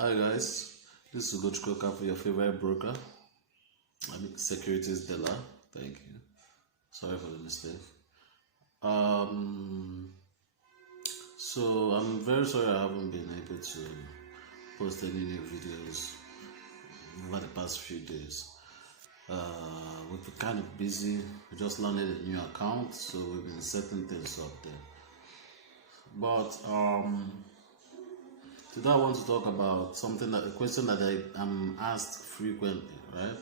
Hi guys, this is Ugochukwu for your favorite broker. I'm Securities Della. Thank you. Sorry for the mistake. So I'm very sorry I haven't been able to post any new videos over the past few days. We've been kind of busy. We just landed a new account, so we've been setting things up there. But today I want to talk about a question that I am asked frequently, right?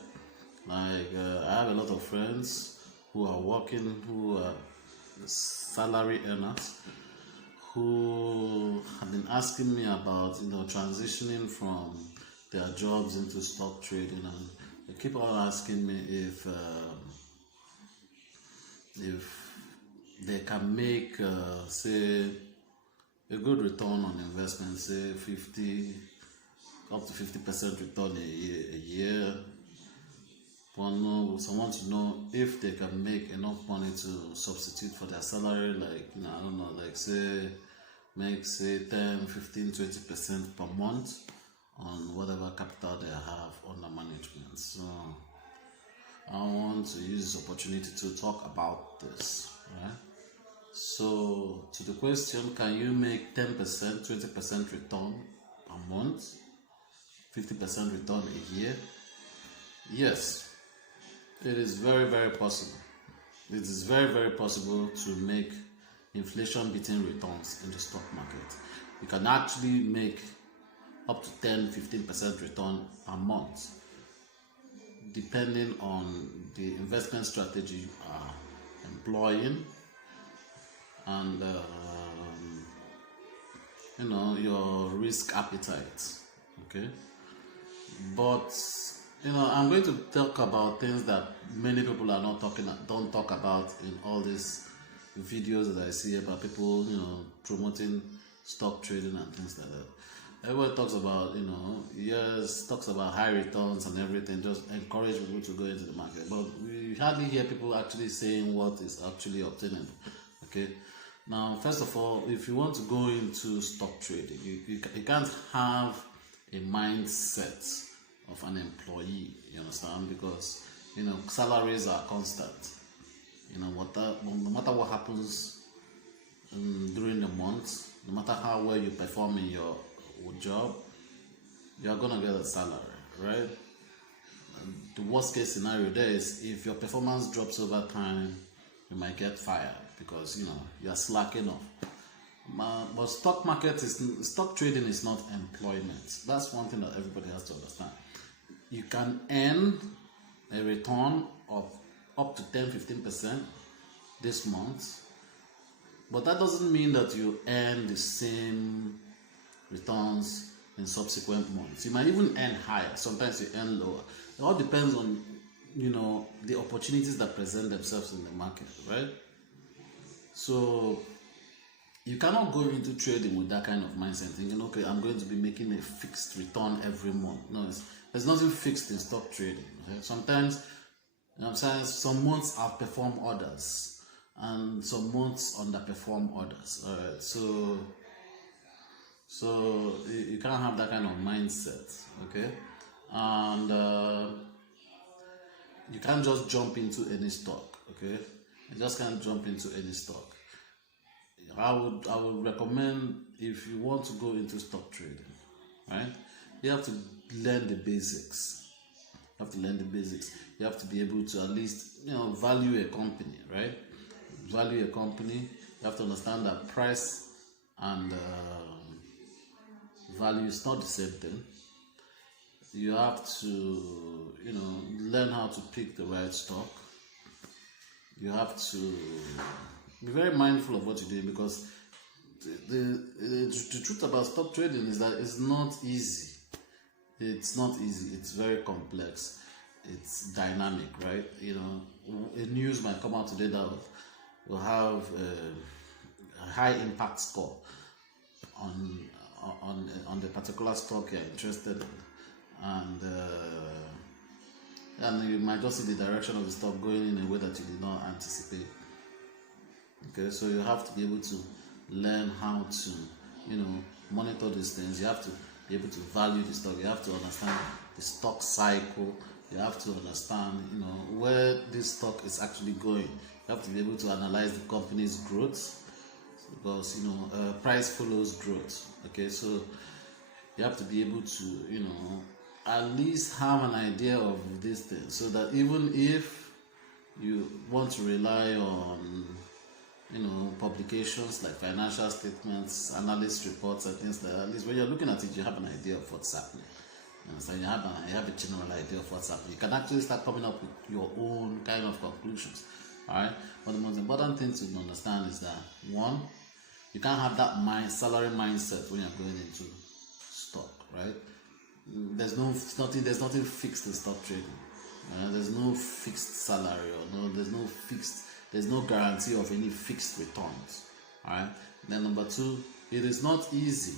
I have a lot of friends who are working, who are salary earners, who have been asking me about, transitioning from their jobs into stock trading, and they keep on asking me if they can make, say, a good return on investment, say 50 up to 50% return a year. Someone to know if they can make enough money to substitute for their salary, I don't know, make 10, 15, 20% per month on whatever capital they have under management. So I want to use this opportunity to talk about this, right? So, to the question, can you make 10%, 20% return a month, 50% return a year? Yes, it is very, very possible. It is very, very possible to make inflation-beating returns in the stock market. You can actually make up to 10, 15% return a month, depending on the investment strategy you are employing and your risk appetite. Okay, but I'm going to talk about things that many people are not don't talk about in all these videos that I see about people promoting stock trading and things like that. Everybody talks about talks about high returns and everything, just encourage people to go into the market, but we hardly hear people actually saying what is actually obtainable. Okay, now first of all, if you want to go into stock trading, you can't have a mindset of an employee, you understand, because salaries are constant. No matter what happens during the month, no matter how well you perform in your job, you're gonna get a salary, right? The worst case scenario there is if your performance drops over time, you might get fired because you're slacking off. But stock trading is not employment. That's one thing that everybody has to understand. You can earn a return of up to 10-15% this month, but that doesn't mean that you earn the same returns in subsequent months. You might even earn higher. Sometimes you earn lower. It all depends on the opportunities that present themselves in the market, right? So you cannot go into trading with that kind of mindset, thinking, okay, I'm going to be making a fixed return every month. No, there's nothing fixed in stock trading. Okay? Sometimes, some months outperform others, and some months underperform others. All right, so you can't have that kind of mindset, okay? And you can't just jump into any stock, okay? You just can't jump into any stock. I would recommend, if you want to go into stock trading, right, you have to learn the basics. You have to be able to at least value a company, right? Value a company. You have to understand that price and value is not the same thing. You have to learn how to pick the right stock. You have to be very mindful of what you're doing, because the truth about stock trading is that it's not easy. It's not easy. It's very complex. It's dynamic, right? A news might come out today that will have a high impact score on the particular stock you're interested in, and you might just see the direction of the stock going in a way that you did not anticipate. Okay, so you have to be able to learn how to monitor these things. You have to be able to value the stock. You have to understand the stock cycle. You have to understand, where this stock is actually going. You have to be able to analyze the company's growth, because price follows growth. Okay, so you have to be able to at least have an idea of these things, so that even if you want to rely on publications like financial statements, analyst reports, and things like that, at least when you're looking at it, you have an idea of what's happening. So you have a general idea of what's happening. You can actually start coming up with your own kind of conclusions. All right. But the most important thing to understand is that, one, you can't have that salary mindset when you're going into stock, right? There's nothing fixed in stock trading. There's no fixed salary, or there's no guarantee of any fixed returns. All right. Then number two, it is not easy.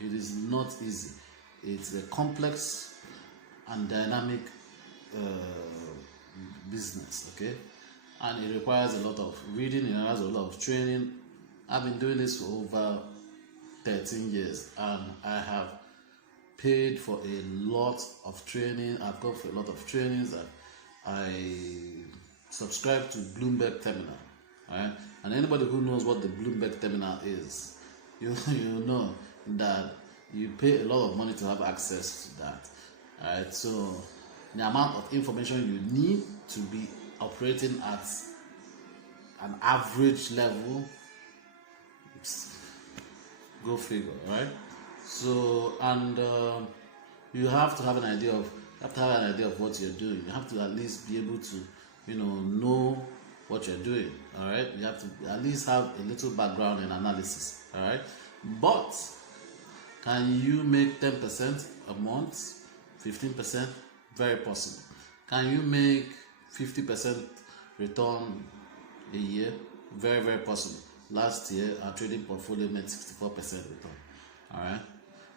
It is not easy. It's a complex and dynamic business, okay? And it requires a lot of reading, it requires a lot of training. I've been doing this for over 13 years, and I have paid for a lot of training. I've gone for a lot of trainings. I subscribe to Bloomberg Terminal, right? And anybody who knows what the Bloomberg Terminal is, you know that you pay a lot of money to have access to that. Alright, so the amount of information you need to be operating at an average level, go figure, right? So, and you have to have an idea of what you're doing. You have to at least be able to know what you're doing. All right, you have to at least have a little background in analysis. All right, but can you make 10% a month, 15%? Very possible. Can you make 50% return a year? Very, very possible. Last year, our trading portfolio made 64% return. All right,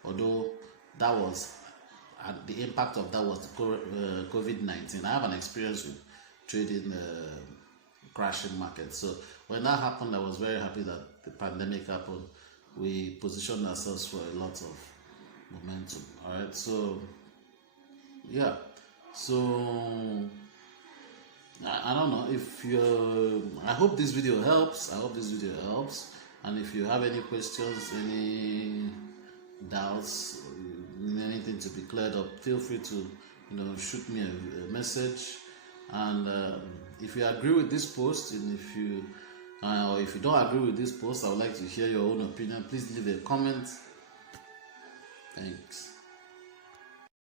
although that was the impact of that was the COVID-19. I have an experience with trading crashing markets. So when that happened, I was very happy that the pandemic happened. We positioned ourselves for a lot of momentum. All right, so yeah, so I don't know if I hope this video helps. And if you have any questions, any doubts, anything to be cleared up, feel free to shoot me a message. And if you agree with this post, and if you don't agree with this post, I would like to hear your own opinion. Please leave a comment. Thanks.